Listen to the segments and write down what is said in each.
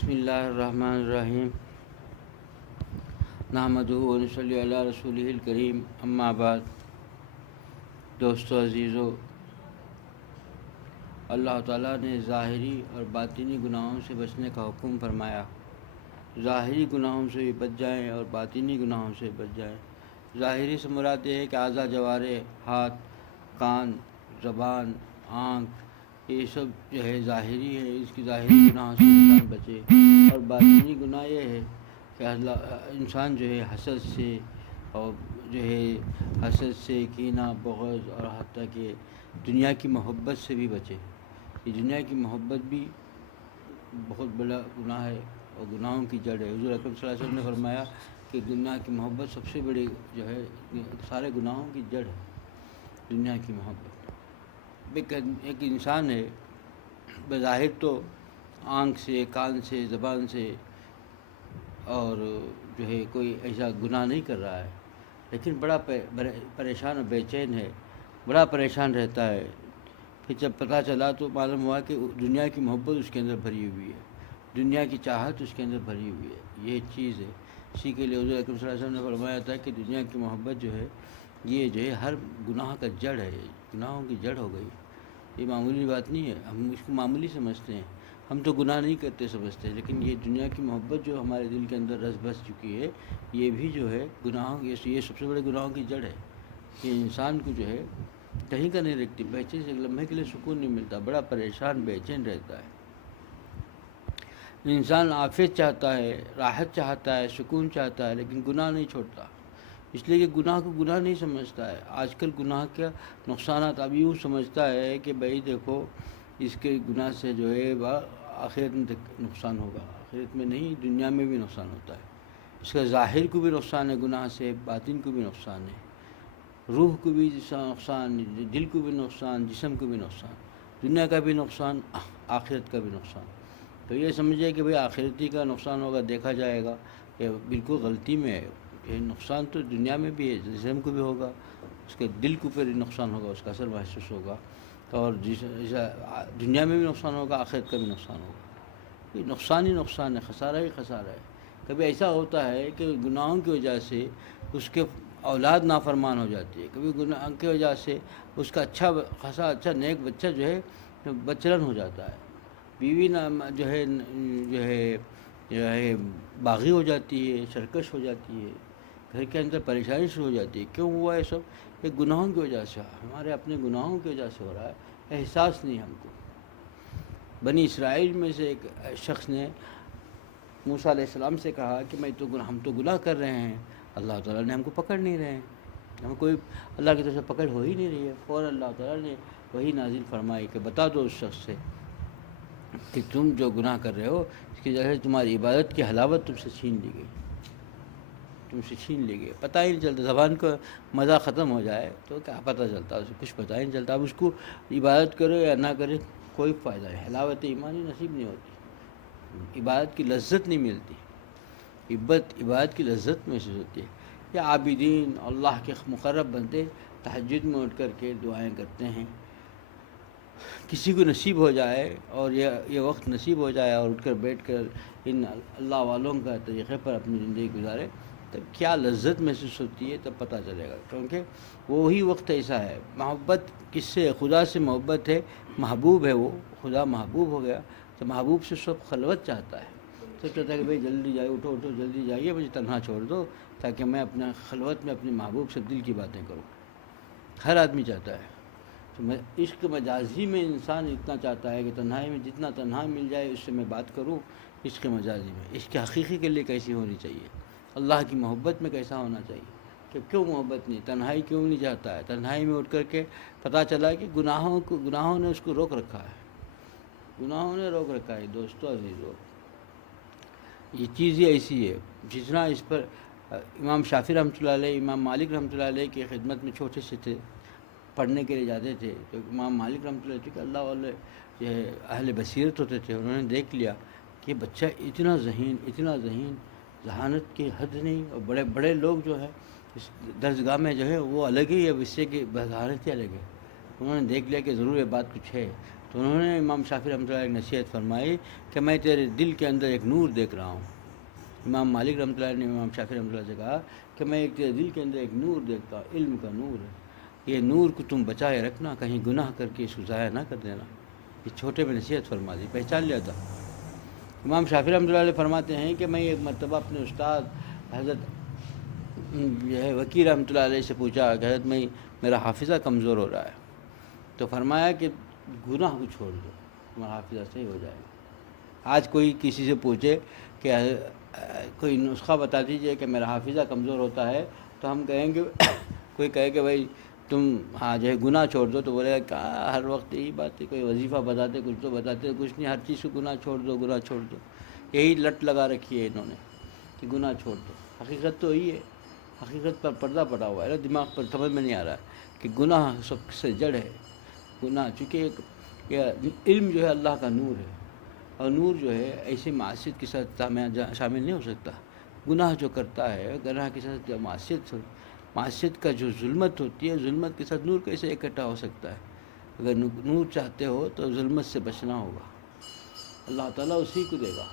بسم اللہ الرحمن الرحیم نحمدہ و نصلی علی رسولہ الکریم اما بعد۔ دوستو عزیزو، اللہ تعالیٰ نے ظاہری اور باطنی گناہوں سے بچنے کا حکم فرمایا۔ ظاہری گناہوں سے بھی بچ جائیں اور باطنی گناہوں سے بچ جائیں۔ ظاہری سے مراد یہ ہے کہ اعضاء جوارح، ہاتھ، کان، زبان، آنکھ، یہ سب جو ہے ظاہری ہے، اس کی ظاہری گناہوں سے انسان بچے۔ اور باطنی گناہ یہ ہے کہ انسان جو ہے حسد سے اور جو ہے حسد سے، کینہ، بغض اور حتیٰ کہ دنیا کی محبت سے بھی بچے۔ یہ دنیا کی محبت بھی بہت بڑا گناہ ہے اور گناہوں کی جڑ ہے۔ حضور اکرم صلی اللہ علیہ وسلم نے فرمایا کہ دنیا کی محبت سب سے بڑی جو ہے سارے گناہوں کی جڑ ہے، دنیا کی محبت۔ ایک انسان ہے بظاہر تو آنکھ سے، کان سے، زبان سے اور جو ہے کوئی ایسا گناہ نہیں کر رہا ہے، لیکن بڑا پریشان اور بے چین ہے، بڑا پریشان رہتا ہے۔ پھر جب پتہ چلا تو معلوم ہوا کہ دنیا کی محبت اس کے اندر بھری ہوئی ہے، دنیا کی چاہت اس کے اندر بھری ہوئی ہے۔ یہ چیز ہے، اسی کے لیے حضور اکرم صلی اللہ علیہ وسلم نے فرمایا تھا کہ دنیا کی محبت جو ہے یہ جو ہے ہر گناہ کا جڑ ہے، گناہوں کی جڑ ہو گئی۔ یہ معمولی بات نہیں ہے، ہم اس کو معمولی سمجھتے ہیں، ہم تو گناہ نہیں کرتے سمجھتے ہیں، لیکن یہ دنیا کی محبت جو ہمارے دل کے اندر رس بس چکی ہے، یہ بھی جو ہے گناہوں، یہ سب سے بڑے گناہوں کی جڑ ہے۔ یہ انسان کو جو ہے کہیں کا نہیں رکھتی، بے چین سے ایک لمحے کے لیے سکون نہیں ملتا، بڑا پریشان بے چین رہتا ہے۔ انسان عافیت چاہتا ہے، راحت چاہتا ہے، سکون چاہتا ہے، لیکن گناہ نہیں چھوڑتا، اس لیے کہ گناہ کو گناہ نہیں سمجھتا ہے۔ آج کل گناہ کے نقصانات اب یوں سمجھتا ہے کہ بھائی دیکھو اس کے گناہ سے جو ہے آخرت میں نقصان ہوگا، آخرت میں نہیں، دنیا میں بھی نقصان ہوتا ہے۔ اس کا ظاہر کو بھی نقصان ہے گناہ سے، باطن کو بھی نقصان ہے، روح کو بھی نقصان، دل کو بھی نقصان، جسم کو بھی نقصان، دنیا کا بھی نقصان، آخرت کا بھی نقصان۔ تو یہ سمجھے کہ بھئی آخرتی کا نقصان ہوگا، دیکھا جائے گا، کہ بالکل غلطی میں ہے۔ یہ نقصان تو دنیا میں بھی ہے، جسم کو بھی ہوگا، اس کے دل کو پھر نقصان ہوگا، اس کا اثر محسوس ہوگا، اور دنیا میں بھی نقصان ہوگا، آخرت کا بھی نقصان ہوگا۔ یہ نقصان ہی نقصان ہے، خسارہ ہی خسارہ ہے۔ کبھی ایسا ہوتا ہے کہ گناہوں کی وجہ سے اس کے اولاد نافرمان ہو جاتی ہے، کبھی گناہ کی وجہ سے اس کا اچھا نیک بچہ جو ہے بدچلن ہو جاتا ہے، بیوی جو ہے باغی ہو جاتی ہے، سرکش ہو جاتی ہے، گھر کے اندر پریشانی شروع ہو جاتی ہے۔ کیوں ہوا ہے سب؟ یہ گناہوں کی وجہ سے، ہمارے اپنے گناہوں کی وجہ سے ہو رہا ہے، احساس نہیں ہم کو۔ بنی اسرائیل میں سے ایک شخص نے موسیٰ علیہ السلام سے کہا کہ ہم تو گناہ کر رہے ہیں، اللہ تعالیٰ نے ہم کو پکڑ نہیں رہے ہیں، ہم کوئی اللہ کی طرف سے پکڑ ہو ہی نہیں رہی ہے۔ فوراً اللہ تعالیٰ نے وہی نازل فرمائی کہ بتا دو اس شخص سے کہ تم جو گناہ کر رہے ہو اس کی وجہ سے تمہاری عبادت کی حلاوت تم سے چھین لی گئی، پتہ ہی نہیں چلتا، زبان کا مزہ ختم ہو جائے تو کیا پتہ چلتا، اسے کچھ پتہ ہی نہیں چلتا۔ اب اس کو عبادت کرے یا نہ کرے کوئی فائدہ نہیں، حلاوت ایمانی نصیب نہیں ہوتی، عبادت کی لذت نہیں ملتی، عبادت کی لذت محسوس ہوتی ہے۔ یا عابدین اللہ کے مقرب بندے تہجد میں اٹھ کر کے دعائیں کرتے ہیں، کسی کو نصیب ہو جائے اور یہ وقت نصیب ہو جائے اور اٹھ کر بیٹھ کر ان اللہ والوں کا طریقے پر اپنی زندگی گزارے، تب کیا لذت محسوس ہوتی ہے، تب پتہ چلے گا۔ کیونکہ وہی وقت ایسا ہے، محبت کس سے؟ خدا سے محبت ہے، محبوب ہے، وہ خدا محبوب ہو گیا تو محبوب سے سب خلوت چاہتا ہے، سب چاہتا ہے کہ بھائی جلدی جائے، اٹھو جلدی جائیے، مجھے تنہا چھوڑ دو تاکہ میں اپنا خلوت میں اپنے محبوب سے دل کی باتیں کروں۔ ہر آدمی چاہتا ہے، تو عشق مجازی میں انسان اتنا چاہتا ہے کہ تنہائی میں جتنا تنہا مل جائے اس سے میں بات کروں۔ عشق مجازی میں، عشق حقیقی کے لیے کیسی ہونی چاہیے، اللہ کی محبت میں کیسا ہونا چاہیے، کہ کیوں محبت نہیں، تنہائی کیوں نہیں چاہتا ہے؟ تنہائی میں اٹھ کر کے پتہ چلا کہ گناہوں نے اس کو روک رکھا ہے، گناہوں نے روک رکھا ہے۔ دوستو عزیزو، یہ چیز ہی ایسی ہے، جتنا اس پر امام شافعی رحمۃ اللہ علیہ، امام مالک رحمۃ اللہ علیہ کی خدمت میں چھوٹے سے تھے، پڑھنے کے لیے جاتے تھے، تو امام مالک رحمۃ اللہ علیہ کہ اللہ والے یہ اہل بصیرت ہوتے تھے، انہوں نے دیکھ لیا کہ بچہ اتنا ذہین، ذہانت کی حد نہیں، اور بڑے بڑے لوگ جو ہے اس درسگاہ میں جو ہے وہ الگ ہی ہے، اس سے کہ ذہانت ہی الگ ہے۔ انہوں نے دیکھ لیا کہ ضرور یہ بات کچھ ہے، تو انہوں نے امام شافعی رحمۃ اللہ علیہ نصیحت فرمائی کہ میں تیرے دل کے اندر ایک نور دیکھ رہا ہوں. امام مالک رحمۃ اللہ علیہ نے امام شافعی رحمۃ اللہ سے کہا کہ میں ایک تیرے دل کے اندر ایک نور دیکھتا ہوں, علم کا نور ہے, یہ نور کو تم بچائے رکھنا, کہیں گناہ کر کے اس کو ضائع نہ کر دینا. یہ چھوٹے میں نصیحت فرما دی, پہچان لیا تھا. امام شافعی رحمۃ اللہ علیہ فرماتے ہیں کہ میں ایک مرتبہ اپنے استاد حضرت جو ہے وکیع رحمۃ اللہ علیہ سے پوچھا کہ حضرت میرا حافظہ کمزور ہو رہا ہے, تو فرمایا کہ گناہ کو چھوڑ دو, تمہارا حافظہ صحیح ہو جائے گا. آج کوئی کسی سے پوچھے کہ کوئی نسخہ بتا دیجئے کہ میرا حافظہ کمزور ہوتا ہے, تو ہم کہیں گے کوئی کہے کہ بھائی تم جو ہے گناہ چھوڑ دو, تو بولے گا ہر وقت یہی بات ہے, کوئی وظیفہ بتاتے کچھ تو بتاتے کچھ نہیں, ہر چیز کو گناہ چھوڑ دو گناہ چھوڑ دو, یہی لٹ لگا رکھی ہے انہوں نے کہ گناہ چھوڑ دو. حقیقت تو یہی ہے, حقیقت پر پردہ پڑا ہوا ہے, دماغ پر سمجھ میں نہیں آ رہا ہے کہ گناہ سب سے جڑ ہے. گناہ چونکہ علم جو ہے اللہ کا نور ہے, اور نور جو ہے ایسی معصیت کے ساتھ شامل نہیں ہو سکتا. گناہ جو کرتا ہے, گناہ کے ساتھ معصیت کا جو ظلمت ہوتی ہے, ظلمت کے ساتھ نور کیسے اکٹھا ہو سکتا ہے؟ اگر نور چاہتے ہو تو ظلمت سے بچنا ہوگا, اللہ تعالیٰ اسی کو دے گا.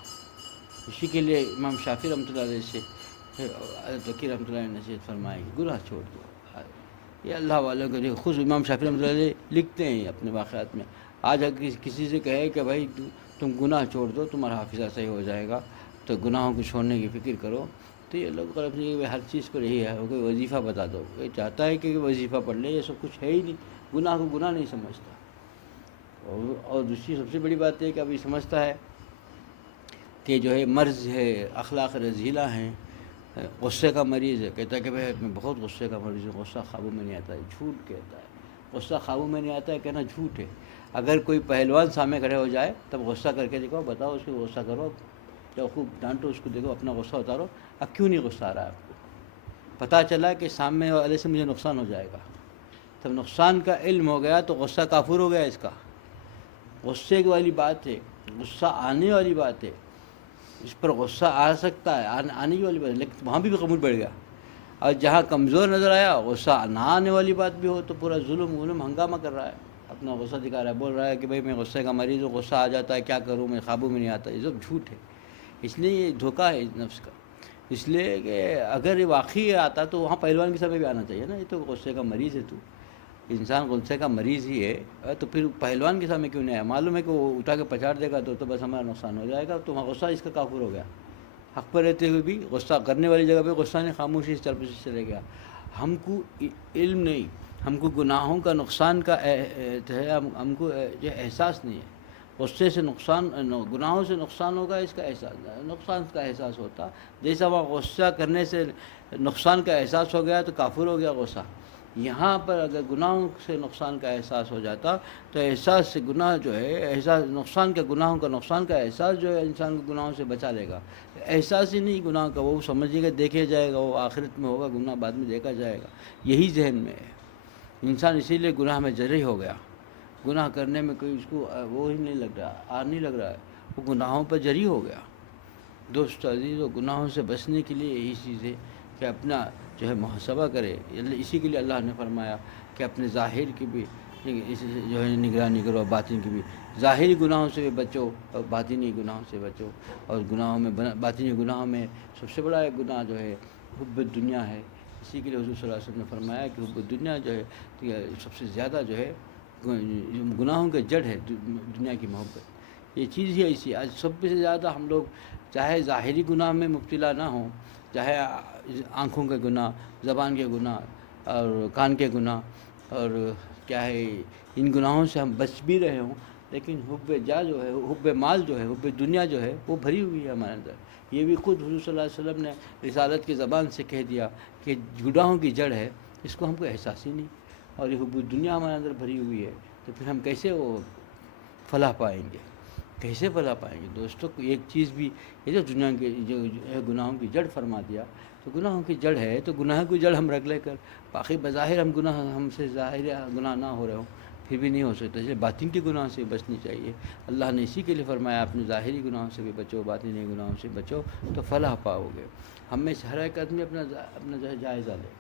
اسی کے لیے امام شافعی رحمۃ اللہ علیہ سے حضرت وکیع رحمۃ اللہ علیہ نصیحت فرمائے کہ گناہ چھوڑ دو. یہ اللہ والوں کے لیے خود امام شافعی رحمۃ اللہ علیہ لکھتے ہیں اپنے واقعات میں. آج اگر کسی سے کہے کہ بھائی تم گناہ چھوڑ دو تمہارا حافظہ صحیح ہو جائے گا, تو گناہوں کو چھوڑنے کی فکر کرو, تو یہ لوگ کہ ہر چیز کو یہی ہے, کوئی وظیفہ بتا دو, کوئی چاہتا ہے کہ وظیفہ پڑھ لے, یہ سب کچھ ہے ہی نہیں. گناہ کو گناہ نہیں سمجھتا. اور دوسری سب سے بڑی بات ہے کہ ابھی سمجھتا ہے کہ جو ہے مرض ہے, اخلاق رذیلہ ہیں, غصے کا مریض ہے, کہتا ہے کہ بھائی میں بہت غصے کا مریض ہوں, غصہ قابو میں نہیں آتا ہے. جھوٹ کہتا ہے, غصہ قابو میں نہیں آتا ہے کہنا جھوٹ ہے. اگر کوئی پہلوان سامنے کھڑے ہو جائے تب غصہ کر کے دیکھو, بتاؤ اس کو غصہ کرو, جب خوب ڈانٹو اس کو, دیکھو اپنا غصہ اتارو, اب کیوں نہیں غصہ آ رہا ہے آپ کو؟ پتہ چلا کہ سامنے والے سے مجھے نقصان ہو جائے گا. تب نقصان کا علم ہو گیا تو غصہ کافر ہو گیا اس کا. غصے والی بات ہے, غصہ آنے والی بات ہے, اس پر غصہ آ سکتا ہے, آنے کی والی بات ہے, لیکن وہاں بھی قبول بڑھ گیا. اور جہاں کمزور نظر آیا, غصہ نہ آنے والی بات بھی ہو, تو پورا ظلم ہنگامہ کر رہا ہے, اپنا غصہ دکھا رہا ہے, بول رہا ہے کہ بھائی میں غصے کا مریض ہوں, غصہ آ جاتا ہے, کیا کروں میں, قابو میں نہیں آتا. یہ سب جھوٹ ہے. اس لیے یہ دھوکہ ہے نفس کا. اس لیے کہ اگر یہ واقعی آتا تو وہاں پہلوان کے سامنے بھی آنا چاہیے نا. یہ تو غصے کا مریض ہے, تو انسان غصے کا مریض ہی ہے, تو پھر پہلوان کے سامنے کیوں نہیں آیا؟ معلوم ہے کہ وہ اٹھا کے پچاڑ دے گا تو بس ہمارا نقصان ہو جائے گا, تو وہاں غصہ اس کا کافر ہو گیا. حق پر رہتے ہوئے بھی غصہ کرنے والی جگہ پہ غصہ نہیں, خاموشی سے چلے گیا. ہم کو علم نہیں, ہم کو گناہوں کا نقصان کا ہم کو جو احساس نہیں ہے. غصے سے نقصان, گناہوں سے نقصان ہوگا اس کا احساس, نقصان کا احساس ہوتا. جیسا وہاں غصہ کرنے سے نقصان کا احساس ہو گیا تو کافر ہو گیا غصہ. یہاں پر اگر گناہوں سے نقصان کا احساس ہو جاتا تو احساس سے گناہ جو ہے, احساس نقصان کا, گناہوں کا نقصان کا احساس جو ہے انسان کو گناہوں سے بچا لے گا. احساس ہی نہیں گناہ کا, وہ سمجھے گا دیکھے جائے گا, وہ آخرت میں ہوگا, گناہ بعد میں دیکھا جائے گا. یہی ذہن میں ہے انسان, اسی لیے گناہ میں جری ہو گیا. گناہ کرنے میں کوئی اس کو وہ ہی نہیں لگ رہا, نہیں لگ رہا ہے, وہ گناہوں پر جری ہو گیا. دوست عزیز, و گناہوں سے بچنے کے لیے یہی چیز ہے کہ اپنا جو ہے محاسبہ کرے. اسی کے لیے اللہ نے فرمایا کہ اپنے ظاہر کی بھی جو ہے نگرانی کرو, باطن کی بھی. ظاہری گناہوں سے بھی بچو اور باطنی گناہوں سے بچو. اور گناہوں میں, باطنی گناہوں میں سب سے بڑا ایک گناہ جو ہے حب دنیا ہے. اسی کے لیے حضور صلی اللہ علیہ وسلم نے فرمایا کہ حب دنیا جو ہے سب سے زیادہ جو ہے گناہوں کا جڑ ہے, دنیا کی محبت. یہ چیز ہی ایسی, آج سب سے زیادہ ہم لوگ چاہے ظاہری گناہ میں مبتلا نہ ہوں, چاہے آنکھوں کے گناہ, زبان کے گناہ اور کان کے گناہ, اور کیا ہے ان گناہوں سے ہم بچ بھی رہے ہوں, لیکن حب جا جو ہے, حب مال جو ہے, حب دنیا جو ہے, وہ بھری ہوئی ہے ہمارے اندر. یہ بھی خود حضور صلی اللہ علیہ وسلم نے رسالت کی زبان سے کہہ دیا کہ گناہوں کی جڑ ہے, اس کو ہم کو احساس ہی نہیں. اور یہ حب دنیا ہمارے اندر بھری ہوئی ہے, تو پھر ہم کیسے وہ فلاح پائیں گے, کیسے فلاح پائیں گے؟ دوستوں کو ایک چیز بھی, یہ جو دنیا کے جو گناہوں کی جڑ فرما دیا, تو گناہوں کی جڑ ہے تو گناہ کی جڑ ہم رکھ لے کر, باقی بظاہر ہم سے ظاہر گناہ نہ ہو رہے ہوں, پھر بھی نہیں ہو سکتا. اس لیے باطن کے گناہ سے بچنی چاہیے. اللہ نے اسی کے لیے فرمایا اپنے ظاہری گناہوں سے بھی بچو, باطنی گناہوں سے بچو, تو فلاح پاؤ گے. ہم میں سے ہر ایک آدمی اپنا جو ہے جائزہ لے,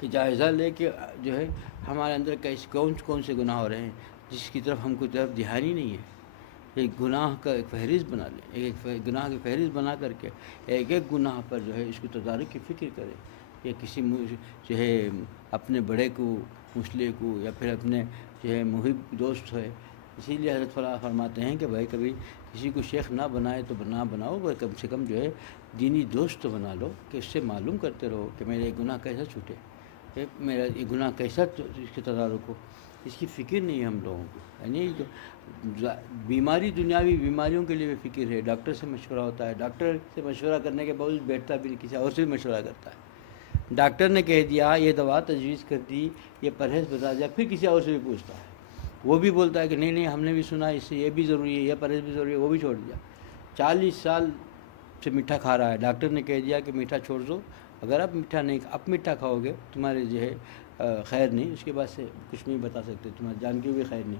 کہ جائزہ لے کے جو ہے ہمارے اندر کون سے گناہ ہو رہے ہیں. جس کی طرف ہم کو طرف دھیان ہی نہیں ہے. ایک گناہ کا ایک فہرست بنا لیں، ایک گناہ کی فہرست بنا کر کے ایک ایک گناہ پر جو ہے اس کو تدارک کی فکر کرے، کہ کسی جو ہے اپنے بڑے کو، مسئلے کو، یا پھر اپنے جو ہے محب دوست ہے. اسی لیے حضرت فرماتے ہیں کہ بھائی کبھی کسی کو شیخ نہ بنائے تو نہ بناؤ، وہ کم سے کم جو ہے دینی دوست تو بنا لو، کہ اس سے معلوم کرتے رہو کہ میرا یہ گناہ کیسا چھوٹے، کہ میرا یہ گناہ کیسا اس کے تدارک ہو. اس کی فکر نہیں ہے ہم لوگوں کو. یعنی بیماری، دنیاوی بیماریوں کے لیے بھی فکر ہے، ڈاکٹر سے مشورہ ہوتا ہے، ڈاکٹر سے مشورہ کرنے کے باوجود بیٹھتا بھی نہیں، کسی اور سے بھی مشورہ کرتا ہے. ڈاکٹر نے کہہ دیا، یہ دوا تجویز کر دی، یہ پرہیز بتا دیا، پھر کسی اور سے بھی پوچھتا ہے، وہ بھی بولتا ہے کہ نہیں نہیں ہم نے بھی سنا اس سے یہ بھی ضروری ہے، یہ پرہیز بھی ضروری ہے، وہ بھی چھوڑ دیا. 40 سال سے میٹھا کھا رہا ہے، ڈاکٹر نے کہہ دیا کہ میٹھا چھوڑ دو، اگر آپ میٹھا نہیں اب میٹھا کھاؤ گے تمہارے جو ہے خیر نہیں، اس کے بعد سے کچھ نہیں بتا سکتے، تمہارے جان کی بھی خیر نہیں.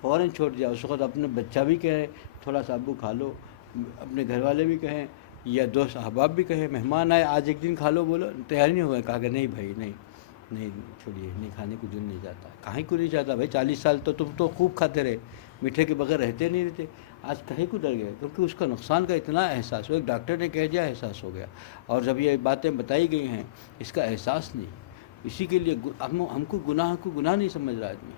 فوراً چھوڑ دیا. اس وقت اپنے بچہ بھی کہے تھوڑا سا ابو کھا لو، اپنے گھر والے بھی کہیں، یا دوست احباب بھی کہیں، مہمان آئے آج ایک دن کھا لو، بولو تیار نہیں ہوا. کہا کہ نہیں بھائی نہیں نہیں چھوڑیے، نہیں کھانے کو دل نہیں جاتا. کہیں کو نہیں چاہتا بھائی، 40 سال تو تم تو خوب کھاتے رہے، میٹھے کے بغیر رہتے نہیں رہتے، آج کہیں کو ڈر گئے، کیونکہ اس کا نقصان کا اتنا احساس ہو. ایک ڈاکٹر نے کہہ دیا، احساس ہو گیا. اور جب یہ باتیں بتائی گئی ہیں اس کا احساس نہیں. اسی کے لیے ہم کو گناہ نہیں سمجھ رہا آدمی.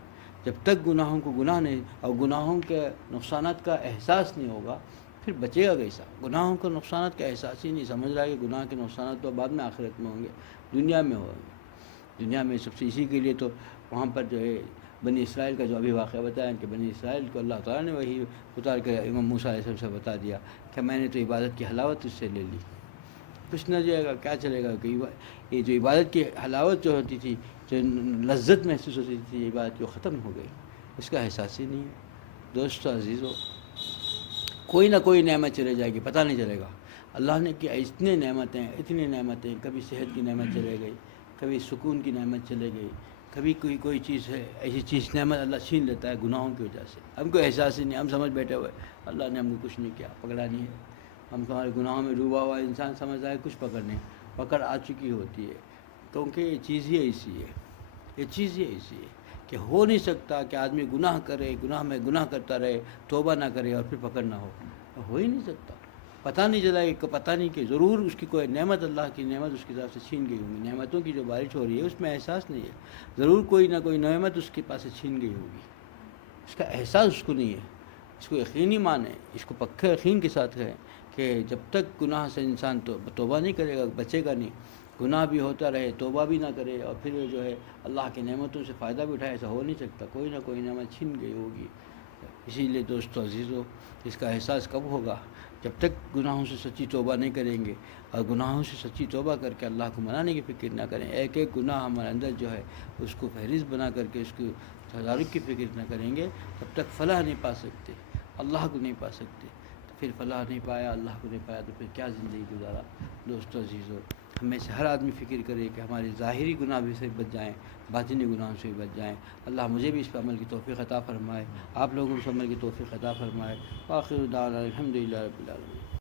جب تک گناہوں کو گناہ نہیں اور گناہوں کے نقصانات کا احساس نہیں ہوگا پھر بچے گا کیسا؟ گناہوں کے نقصانات کا احساس ہی نہیں سمجھ رہا ہے کہ گناہ کے نقصانات تو بعد میں آخرت میں ہوں گے، دنیا میں ہوں گے. دنیا میں سب سے اسی کے لیے تو وہاں پر جو ہے بنی اسرائیل کا جو ابھی واقعہ بتایا کہ بنی اسرائیل کو اللہ تعالیٰ نے وہی اتار کے امام موسیٰ علیہ السلام سے بتا دیا کہ میں نے تو عبادت کی حلاوت اس سے لے لی، کچھ نہ جائے گا، کیا چلے گا. کہ یہ جو عبادت کی حلاوت جو ہوتی تھی، جو لذت محسوس ہوتی تھی عبادت، جو ختم ہو گئی، اس کا احساس ہی نہیں ہے. دوستو عزیزو، کوئی نہ کوئی نعمت چلے جائے گی، پتہ نہیں چلے گا. اللہ نے کیا اتنی نعمتیں، کبھی صحت کی نعمت چلے گئی، کبھی سکون کی نعمت چلے گئی، کبھی کوئی چیز ہے ایسی چیز نعمت اللہ چھین لیتا ہے گناہوں کی وجہ سے. ہم کو احساس ہی نہیں، ہم سمجھ بیٹھے ہوئے اللہ نے ہم کو کچھ نہیں کیا، پکڑا نہیں ہے. ہم تمہارے گناہوں میں ڈوبا ہوا انسان سمجھتا ہے کچھ پکڑ نہیں، پکڑ آ چکی ہوتی ہے. کیونکہ یہ چیز ہی ایسی ہے کہ ہو نہیں سکتا کہ آدمی گناہ کرے، گناہ میں گناہ کرتا رہے، توبہ نہ کرے اور پھر پکڑ نہ ہو ہی نہیں سکتا. پتہ نہیں چلا کہ پتہ نہیں کہ ضرور اس کی کوئی نعمت، اللہ کی نعمت اس کی طرف سے چھین گئی ہوگی. نعمتوں کی جو بارش ہو رہی ہے اس میں احساس نہیں ہے، ضرور کوئی نہ کوئی نعمت اس کے پاس سے چھین گئی ہوگی، اس کا احساس اس کو نہیں ہے. اس کو یقینی مانے، اس کو پکے یقین کے ساتھ کہیں کہ جب تک گناہ سے انسان توبہ نہیں کرے گا بچے گا نہیں. گناہ بھی ہوتا رہے، توبہ بھی نہ کرے اور پھر جو ہے اللہ کی نعمتوں سے فائدہ بھی اٹھائے، ایسا ہو نہیں سکتا. کوئی نہ کوئی نعمت چھین گئی ہوگی. اسی لیے دوستو عزیزو، اس کا احساس کب ہوگا؟ جب تک گناہوں سے سچی توبہ نہیں کریں گے اور گناہوں سے سچی توبہ کر کے اللہ کو منانے کی فکر نہ کریں. ایک ایک گناہ ہمارے اندر جو ہے اس کو فہرست بنا کر کے اس کی تدارک کی فکر نہ کریں گے، تب تک فلاح نہیں پا سکتے، اللہ کو نہیں پا سکتے. پھر فلاح نہیں پایا، اللہ کو نہیں پایا، تو پھر کیا زندگی گزارا؟ دوستو عزیزو، ہمیں سے ہر آدمی فکر کرے کہ ہمارے ظاہری گناہ بھی سے بچ جائیں، باطنی گناہوں سے بھی بچ جائیں. اللہ مجھے بھی اس پر عمل کی توفیق عطا فرمائے، آپ لوگوں کو اس عمل کی توفیق عطا فرمائے. آخر دعوانا الحمدللہ رب العالمین.